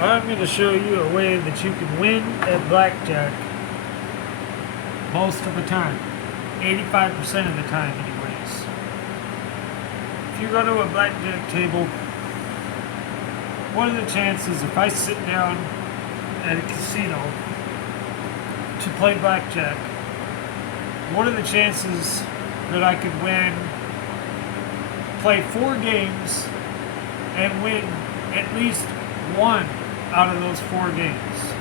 I'm going to show you a way that you can win at blackjack most of the time. 85% of the time, anyways. If you go to a blackjack table, what are the chances if I sit down at a casino to play blackjack, what are the chances that I could win, play 4 games, and win at least 1 out of those 4 games?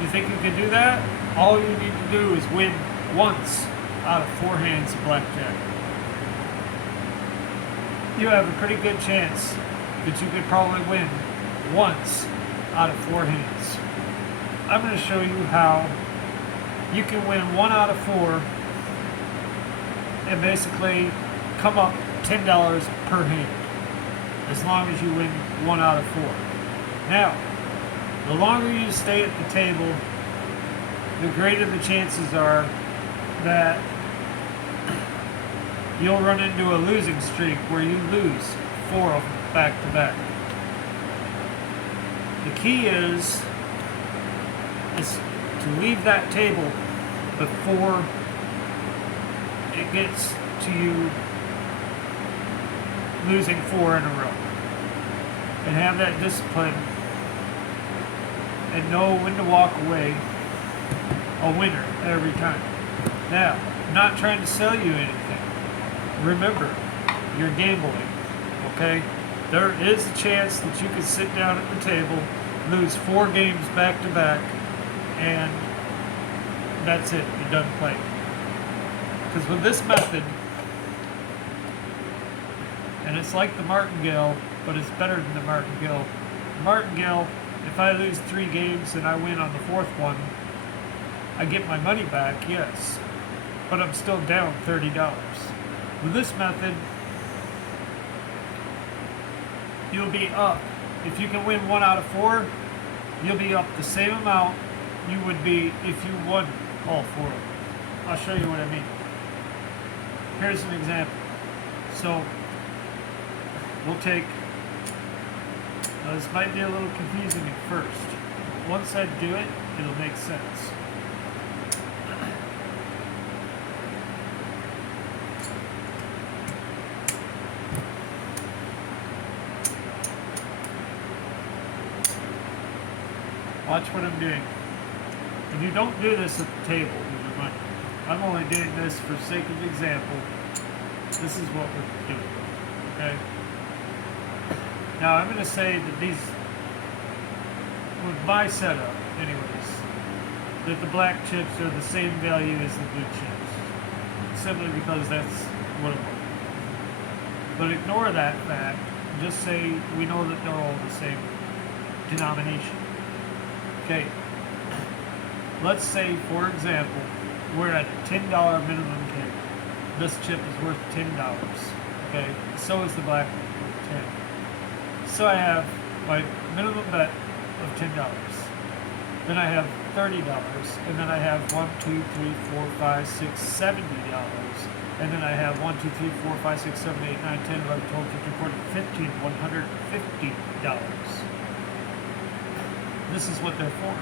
You think you can do that? All you need to do is win once out of 4 hands of blackjack. You have a pretty good chance that you could probably win once out of 4 hands. I'm going to show you how you can win 1 out of 4 and basically come up $10 per hand, as long as you win 1 out of 4. Now, the longer you stay at the table, the greater the chances are that you'll run into a losing streak where you lose 4 of them back to back. The key is to leave that table before it gets to you losing 4 in a row, and have that discipline and know when to walk away a winner every time. Now, I'm not trying to sell you anything. Remember, you're gambling, okay? There is a chance that you could sit down at the table, lose 4 games back to back, and that's it, you're done playing. Because with this method, and it's like the martingale, but it's better than the martingale. The martingale, if I lose 3 games and I win on the 4th one, I get my money back, yes, but I'm still down $30. With this method, you'll be up. If you can win 1 out of 4, you'll be up the same amount you would be if you won all 4 of them. I'll show you what I mean. Here's an example. So, we'll take, now this might be a little confusing at first. Once I do it, it'll make sense. Watch what I'm doing. And you don't do this at the table with your money. I'm only doing this for sake of example. This is what we're doing. Okay? Now I'm going to say that these, with my setup anyways, that the black chips are the same value as the blue chips. Simply because that's what it was. But ignore that fact. Just say we know that they're all the same denomination. Okay, let's say, for example, we're at a $10 minimum table. This chip is worth $10. Okay, so is the black one worth $10. So I have my minimum bet of $10. Then I have $30, and then I have $1, 2, 3, 4, 5, 6, $70. And then I have 1, 2, 3, 4, 5, 6, 7, 8, 9, 10, 11, 12, 13, 14, 15, $150. This is what they're for.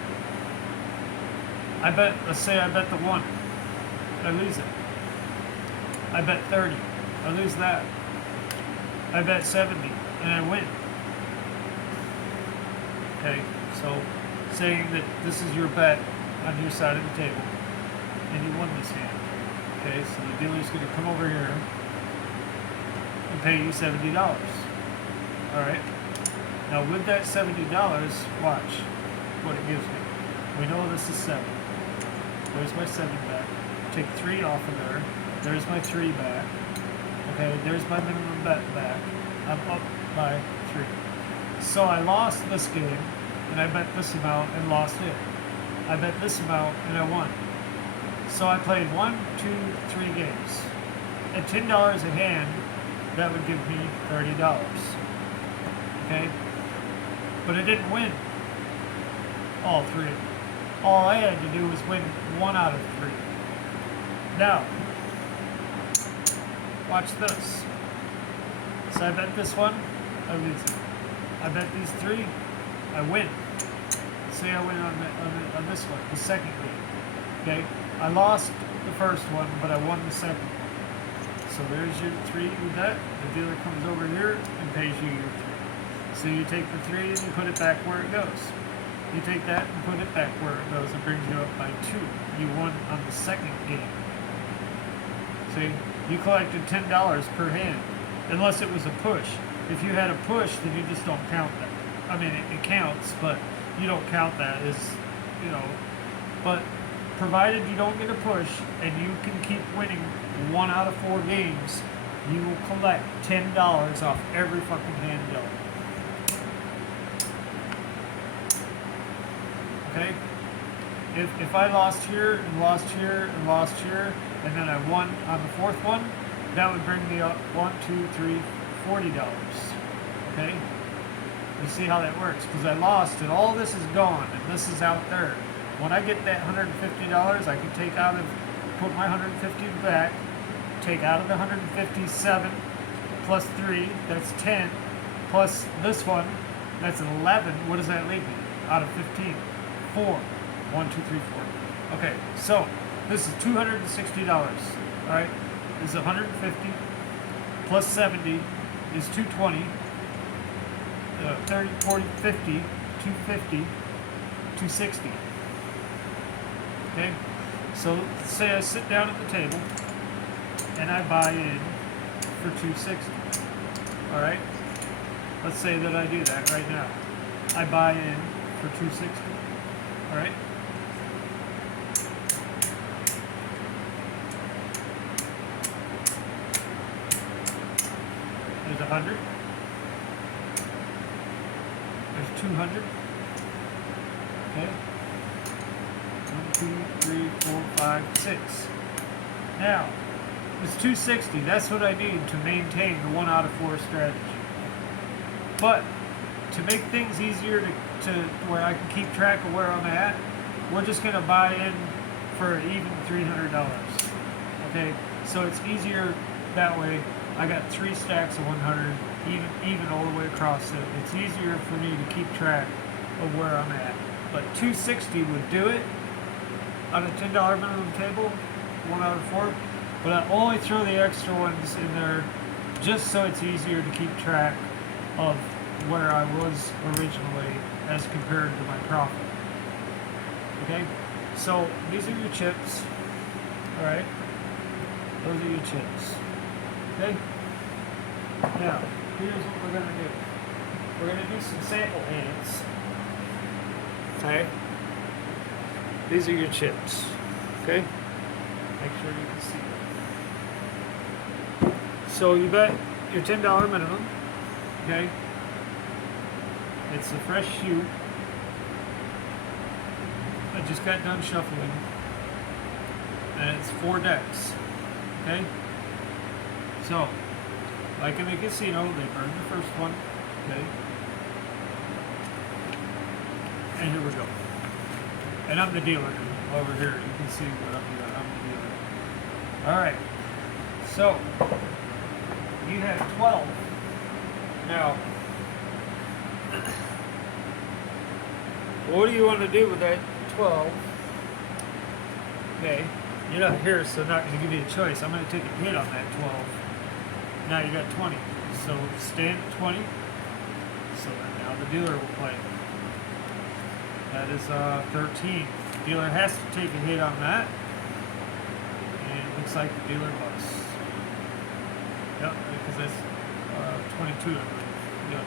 I bet, let's say I bet the 1, I lose it. I bet 30, I lose that. I bet 70, and I win. Okay, so saying that this is your bet on your side of the table, and you won this hand. Okay, so the dealer's going to come over here and pay you $70. Alright, now with that $70, watch what it gives me. We know this is 7. There's my 7 back. Take 3 off of there. There's my 3 back. Okay, there's my minimum bet back. I'm up by 3. So I lost this game, and I bet this amount and lost it. I bet this amount and I won. So I played 1, 2, 3 games. At $10 a hand, that would give me $30. Okay? But I didn't win all 3. All I had to do was win 1 out of 3. Now, watch this. So I bet this one, I lose it. I bet these three, I win. Say I win on this one, the second game. Okay, I lost the first one, but I won the second. So there's your three you bet. The dealer comes over here and pays you your three. So you take the three and you put it back where it goes. You take that and put it back where it goes. It brings you up by 2. You won on the second game. See, you collected $10 per hand, unless it was a push. If you had a push, then you just don't count that. I mean, it counts, but you don't count that as, you know. But provided you don't get a push and you can keep winning 1 out of 4 games, you will collect $10 off every fucking hand dealt. Okay? If I lost here and lost here and lost here, and then I won on the 4th one, that would bring me up $1, 2, 3, $40. Okay? You see how that works? Because I lost and all this is gone and this is out there. When I get that $150, I can take out of, put my 150 back, take out of the 157 plus 3, that's 10, plus this one, that's 11. What does that leave me? Out of 15, 4. 1, 2, 3, 4. Okay, so this is $260. All right, this is 150 plus 70 is 220. 30, 40, 50, 250, 260. Okay, so say I sit down at the table and I buy in for 260. All right, let's say that I do that right now. I buy in for 260. All right. There's 100. There's 200. Okay. 1, 2, 3, 4, 5, 6. Now, it's 260. That's what I need to maintain the 1 out of 4 strategy. But to make things easier to where I can keep track of where I'm at, we're just going to buy in for an even $300. Okay, so it's easier that way. I got 3 stacks of 100, even all the way across it. It's easier for me to keep track of where I'm at. But 260 would do it on a $10 minimum table, 1 out of 4. But I only throw the extra ones in there just so it's easier to keep track of where I was originally as compared to my profit. Okay, so these are your chips. All right, those are your chips. Okay, now here's what we're gonna do. We're gonna do some sample hands. Okay, these are your chips. Okay, make sure you can see them. So you bet your $10 minimum. Okay, it's a fresh shoe. I just got done shuffling, and it's 4 decks. Okay, so like in the casino, they burn the first one. Okay, and here we go. And I'm the dealer over here. You can see what I'm doing. I'm the dealer. All right. So you have 12. Now, what do you want to do with that 12? Okay, you're not here, so I'm not going to give you a choice. I'm going to take a hit on that 12. Now you got 20. So stand at 20. So now the dealer will play. That is 13. The dealer has to take a hit on that. And it looks like the dealer busts. Yep, because that's 22, I believe. Yep.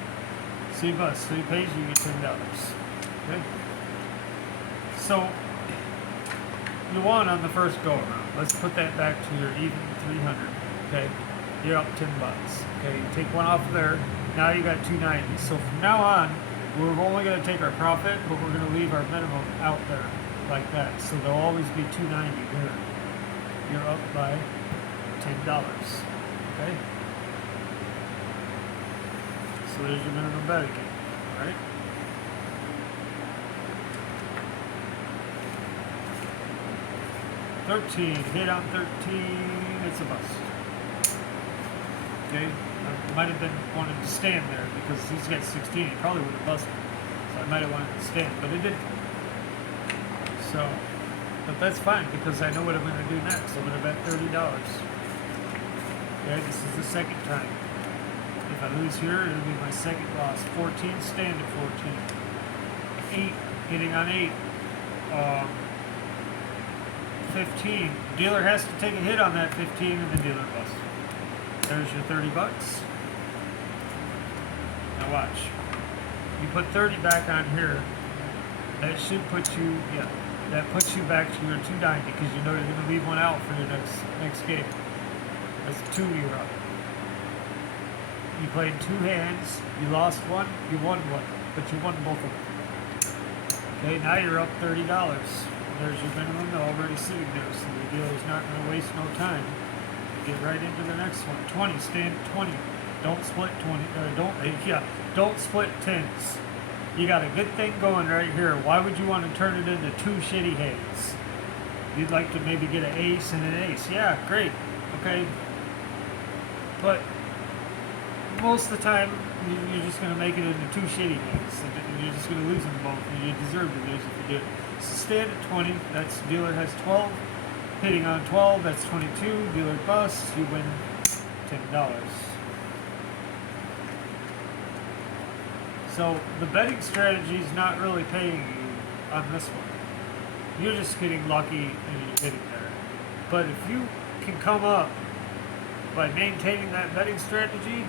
So he busts. So he pays you your $10. Okay? So you won on the first go around. Let's put that back to your even 300. Okay? You're up $10. Okay, you take one off there. Now you got 290. So from now on, we're only going to take our profit, but we're going to leave our minimum out there like that. So there'll always be 290 here. You're up by $10. Okay? So there's your minimum bet again. All right? $13, hit on 13, it's a bust. Okay, I might have been wanted to stand there because he's got 16. He probably would have busted. So I might have wanted to stand, but it didn't. So, but that's fine because I know what I'm going to do next. I'm going to bet $30. Okay, this is the second time. If I lose here, it'll be my second loss. 14, stand at 14. 8, hitting on 8. 15. Dealer has to take a hit on that 15 and the dealer busts. There's your $30. Now watch. You put 30 back on here. That should put you, yeah, that puts you back to your 290 because you know you're going to leave one out for your next game. That's 2 you're up. You played 2 hands. You lost one. You won one, but you won both of them. Okay, now you're up $30. There's your minimum already sitting there, so the dealer's not going to waste no time. Get right into the next one. 20, stand 20. Don't split 20. Don't split 10s. You got a good thing going right here. Why would you want to turn it into 2 shitty hands? You'd like to maybe get an ace and an ace. Yeah, great. Okay. But most of the time, you're just going to make it into 2 shitty hands. And you're just going to lose them both. And you deserve to lose if you do. So stand at 20. That's dealer has 12. Hitting on 12, that's 22. Dealer busts. You win $10. So the betting strategy is not really paying you on this one. You're just getting lucky and you're getting there. But if you can come up by maintaining that betting strategy,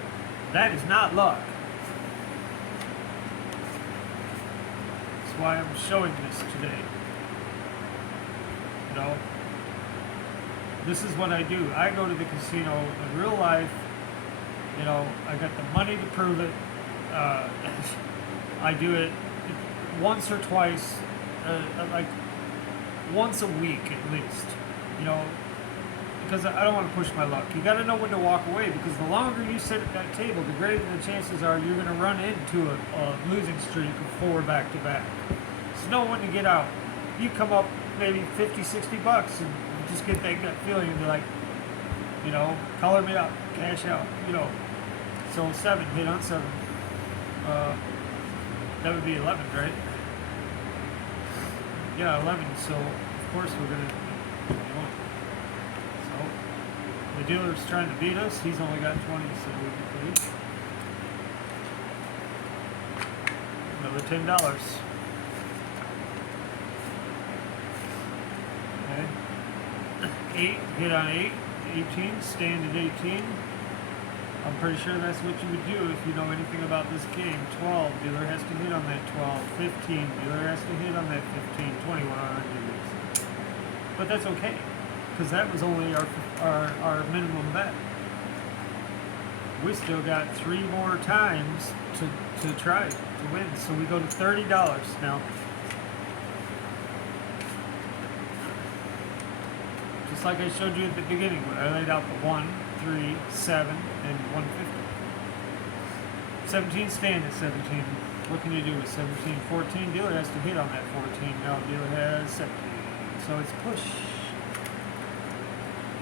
that is not luck. That's why I'm showing this today. You know, this is what I do. I go to the casino in real life. You know, I got the money to prove it. I do it once or twice, like once a week at least, you know, because I don't want to push my luck. You got to know when to walk away because the longer you sit at that table, the greater the chances are you're going to run into a losing streak of 4 back-to-back. So know when to get out. You come up maybe $50, $60 and you just get that gut feeling and be like, you know, color me up, cash out, you know. So 7, hit on 7. That would be 11, right? Yeah, 11. So, of course, we're going to 21. So, the dealer's trying to beat us. He's only got 20, so we can please. Another $10. Okay. 8, hit on 8. 18, stand at 18. I'm pretty sure that's what you would do if you know anything about this game. 12, dealer has to hit on that 12. 15, dealer has to hit on that 15. 21 on dealers. But that's okay, because that was only our minimum bet. We still got 3 more times to try to win. So we go to $30 now. Just like I showed you at the beginning when I laid out the 1, 3, 7, and 150. 17, stand at 17. What can you do with 17? 14, dealer has to hit on that 14. Now dealer has 17. So it's push.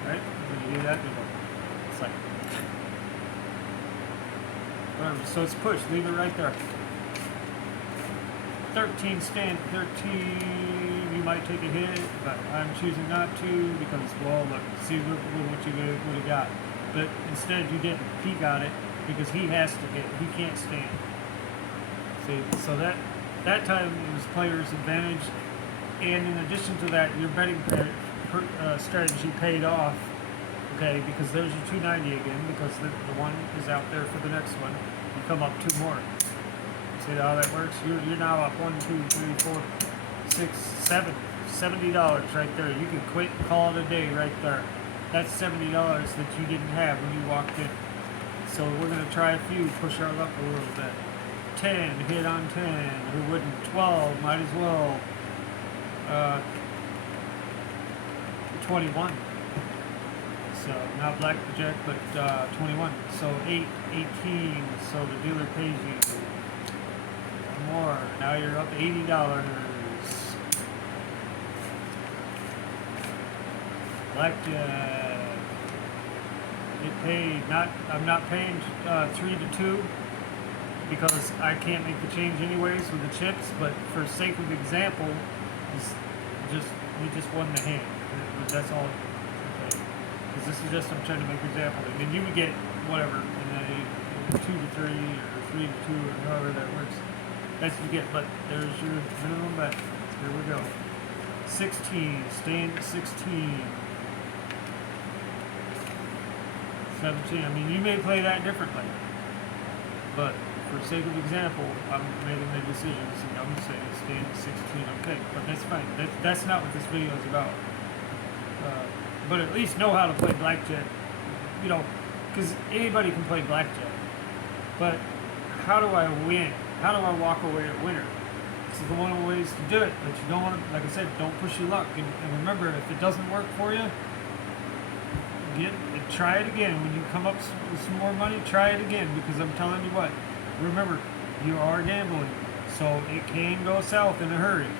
Right? When you do that, it's like, whatever. So it's push. Leave it right there. 13, stand. 13, you might take a hit, but I'm choosing not to because, well, look, see what you would have got. But instead you didn't. He got it because he has to hit. He can't stand. See, so that time it was player's advantage. And in addition to that, your betting strategy paid off. Okay, because there's your 290 again because the one is out there for the next one. You come up 2 more. See how that works? You're now up 1, 2, 3, 4, 6, 7. $70 right there. You can quit and call it a day right there. That's $70 that you didn't have when you walked in. So we're going to try a few, push our luck a little bit. 10, hit on 10. Who wouldn't? 12, might as well. 21. So not blackjack, but 21. So 8, 18. So the dealer pays you more. Now you're up $80. Blackjack. It paid not. I'm not paying 3 to 2 because I can't make the change anyways with the chips. But for sake of example, it's we just won the hand. That's all. Okay. Because this is just I'm trying to make an example. And then you would get whatever, and then 2 to 3 or 3 to 2 or however that works. That's what you get. But there's your minimum bet. Here we go. 16. Staying at 16. 17. I mean, you may play that differently, but for sake of example, I'm making the decisions, and I'm saying stand at 16. Okay, but that's fine. That's not what this video is about. But at least know how to play blackjack. You know, because anybody can play blackjack. But how do I win? How do I walk away a winner? This is one of the ways to do it. But you don't want to, like I said, don't push your luck. And remember, if it doesn't work for you, try it again. When you come up with some more money, try it again, because I'm telling you what, remember, you are gambling, so it can go south in a hurry.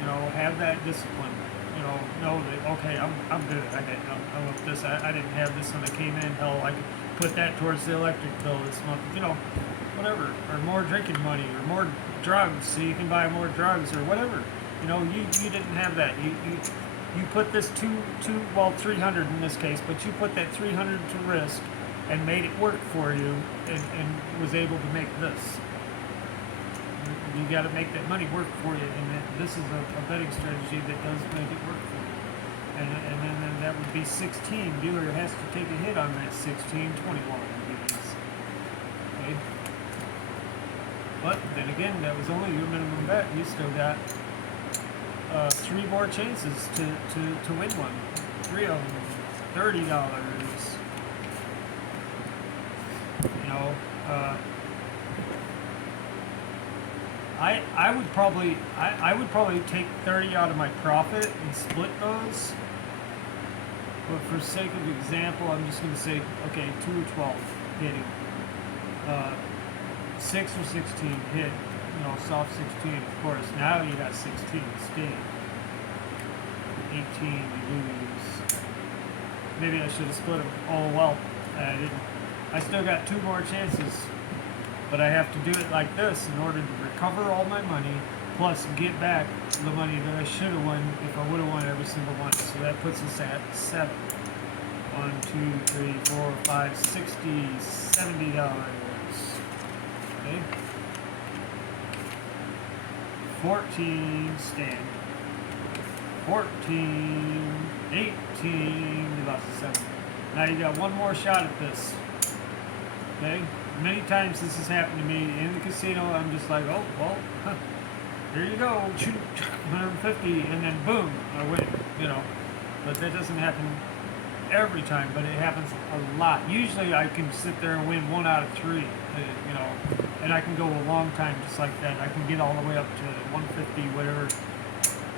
You know, have that discipline. You know that, okay, I'm good. I'm with this. I didn't have this when I came in. Hell, I could put that towards the electric bill this month. You know, whatever, or more drinking money, or more drugs, so you can buy more drugs, or whatever. You know, you didn't have that. You put this 300 in this case, but you put that 300 to risk and made it work for you, and was able to make this. You got to make that money work for you, and this is a betting strategy that does make it work for you. And then that would be 16. Dealer has to take a hit on that 16, 21. Okay. But then again, that was only your minimum bet. You still got 3 more chances to win one. 3 of them, $30. You know, I would probably take 30 out of my profit and split those. But for sake of example, I'm just going to say, okay, 2 or 12 hitting, 6 or 16 hit. You know, soft 16, of course. Now you got 16 staying. 18, you lose. Maybe I should have split them. Oh well, I didn't. I still got 2 more chances, but I have to do it like this in order to recover all my money, plus get back the money that I should have won if I would have won every single one. So that puts us at 7. 1, 2, 3, 4, 5, 60, $70. Okay. 14, stand. 14, 18, we lost the 7. Now you got one more shot at this. Okay? Many times this has happened to me in the casino. I'm just like, oh, well, here you go, shoot, 150, and then boom, I win, you know. But that doesn't happen every time, but it happens a lot. Usually I can sit there and win 1 out of 3, you know, and I can go a long time just like that. I can get all the way up to 150, whatever,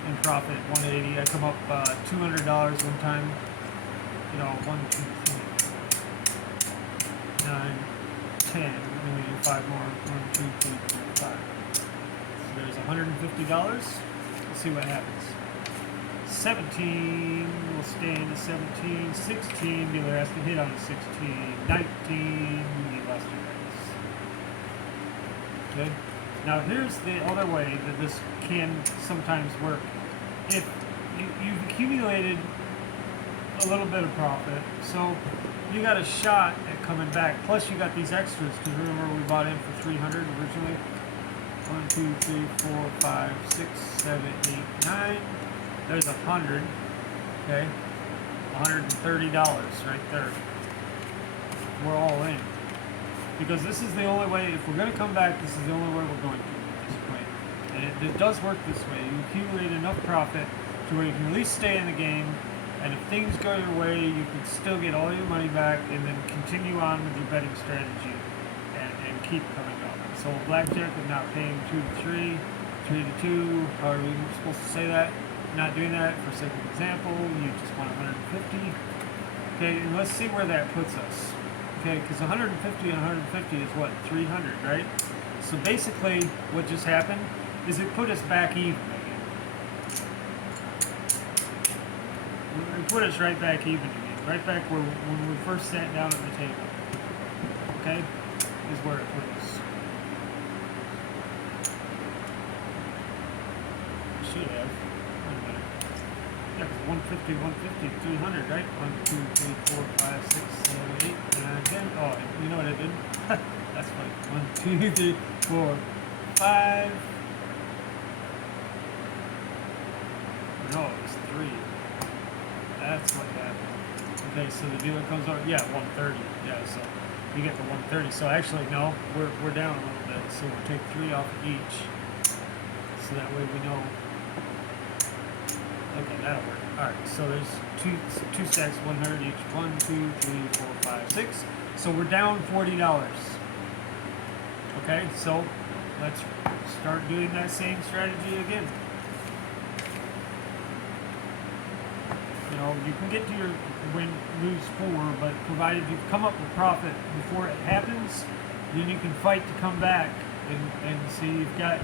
in profit, 180. I come up $200 one time, you know, 1, 2, 3, 9, 10, and we do 5 more, 1, 2, 3, 4, 5. So there's $150. Let's see what happens. 17, we'll stand at 17, 16, dealer has to hit on a 16, 19, you lost your race. Okay, now here's the other way that this can sometimes work. If you've accumulated a little bit of profit, so you got a shot at coming back, plus you got these extras, because remember we bought in for 300 originally. 1, 2, 3, 4, 5, 6, 7, 8, 9. There's 100, okay, $130 right there. We're all in. Because this is the only way, if we're going to come back, this is the only way we're going to at this point. And it does work this way. You accumulate enough profit to where you can at least stay in the game, and if things go your way, you can still get all your money back and then continue on with your betting strategy and keep coming up. So blackjack, I'm not paying 2 to 3, 3 to 2, however you're supposed to say that. Not doing that for sake of example, you just want 150. Okay, and let's see where that puts us. Okay, because 150 and 150 is what, 300, right? So basically, what just happened is it put us back even again. It put us right back even again. Right back where when we first sat down at the table. Okay? Is where it was. Should have. Wait a minute. Yeah, because 150, 150, 300, right? 1, 2, 3, 4, 5, 6, 7, 8, 9, 10. Oh, you know what I did? That's funny. 1, 2, 3, 4, 5. No, it was 3. That's what happened. Okay, so the dealer comes over. Yeah, 130. Yeah, so you get the 130. So actually, no, we're down a little bit. So we'll take 3 off of each. So that way we know. Okay, that'll work. Alright, so there's two stacks, 100 each. 1, 2, 3, 4, 5, 6. So we're down $40. Okay, so let's start doing that same strategy again. You know, you can get to your win, lose 4, but provided you come up with profit before it happens, then you can fight to come back and see you've got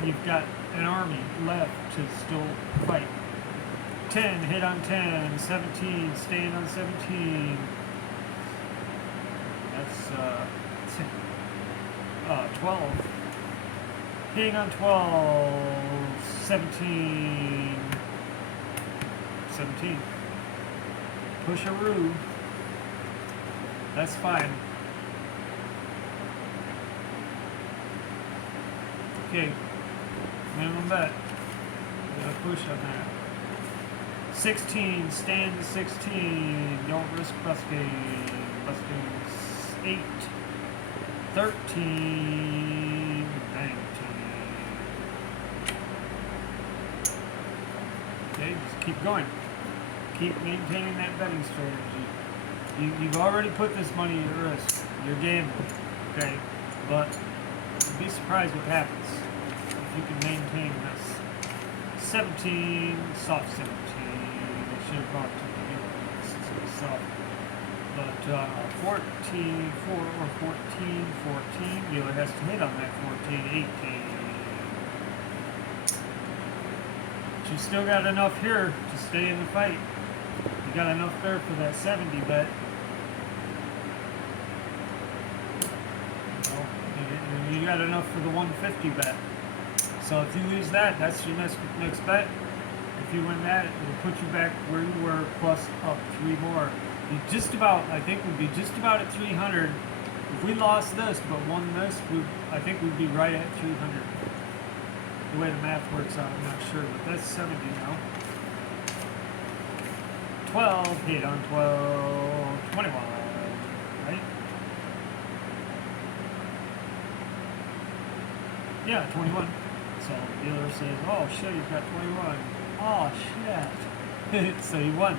an army left to still fight. 10, hit on 10, 17, staying on 17. That's 12. Hitting on 12, 17. 17. Push-a-roo. That's fine. Okay. Minimum bet. Gotta push on that. 16. Stand to 16. Don't risk busting. Busting's 8. 13. 19. Okay, just keep going. Keep maintaining that betting strategy. You've already put this money at risk. You're gambling, okay? But you'd be surprised what happens if you can maintain this. 17, soft 17. I should have brought it to the beginning since it was soft. But 14, 4 or 14, 14. Dealer has to hit on that 14, 18. But you still got enough here to stay in the fight. You got enough there for that 70 bet. You know, and you got enough for the 150 bet. So if you lose that, that's your next bet. If you win that, it'll put you back where you were plus up 3 more. You just about, I think we'd be just about at 300. If we lost this but won this, I think we'd be right at 300. The way the math works out, I'm not sure, but that's 70 now. 12, hit on 12, 21, right? Yeah, 21. So the dealer says, oh shit, he's got 21. Oh shit. So you won.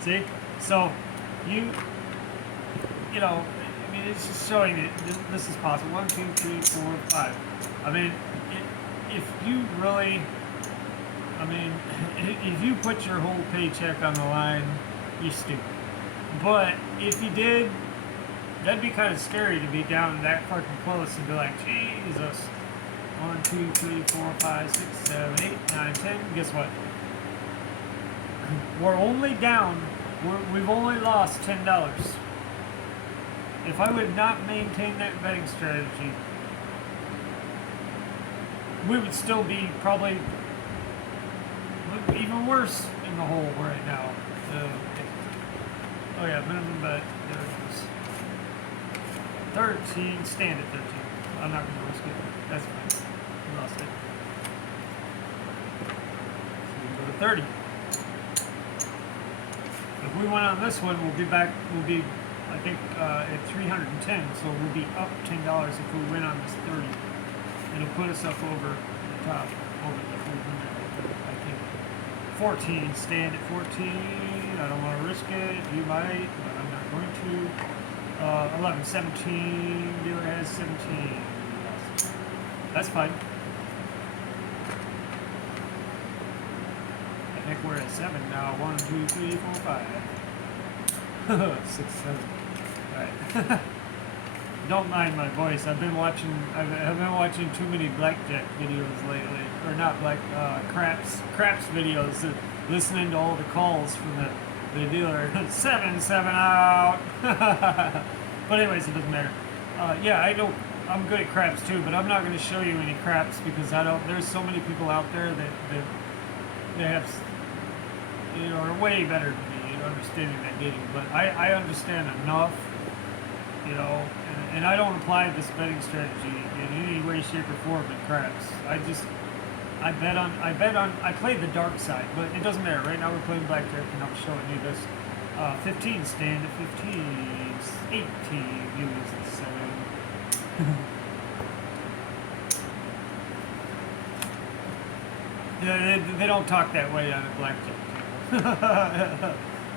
See? So you know, I mean, it's just showing that this is possible. 1, 2, 3, 4, 5. I mean, if you really, I mean, if you put your whole paycheck on the line, you're stupid. But if you did, that'd be kind of scary to be down that fucking close and be like, Jesus. 1, 2, 3, 4, 5, 6, 7, 8, 9, 10. Guess what? We're only down. We've only lost $10. If I would not maintain that betting strategy, we would still be probably even worse in the hole right now. Oh yeah, minimum bet. There it is. 13, stand at 13. I'm not going to risk it. That's fine. We lost it. So we go to 30. If we went on this one, we'll be back, I think, at 310. So we'll be up $10 if we win on this 30. It'll put us up over the top, over the 300, I think. 14, stand at 14. I don't want to risk it. You might, but I'm not going to. 11, 17. Dealer has 17. That's fine. I think we're at 7 now. 1, 2, 3, 4, 5. 6, 7. Alright. Don't mind my voice. I've been watching too many blackjack videos lately. Or not craps videos. Listening to all the calls from the the dealer. 7-7 out. But anyways, it doesn't matter. Yeah, I know I'm good at craps too, but I'm not going to show you any craps because I don't. There's so many people out there that they have, are way better than me at understanding that game. But I understand enough, and I don't apply this betting strategy in any way, shape, or form in craps. I play the dark side, but it doesn't matter. Right now we're playing blackjack, and I'm showing you this. 15 stand at 15, 18, use the 7. Yeah, they don't talk that way on a blackjack table.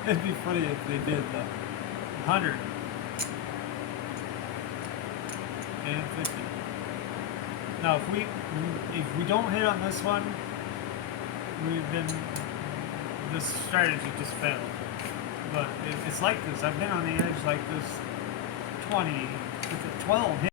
It'd be funny if they did though. 100 and 50. Now, if we don't hit on this one, then this strategy just failed. But it's like this. I've been on the edge like this 12 hits.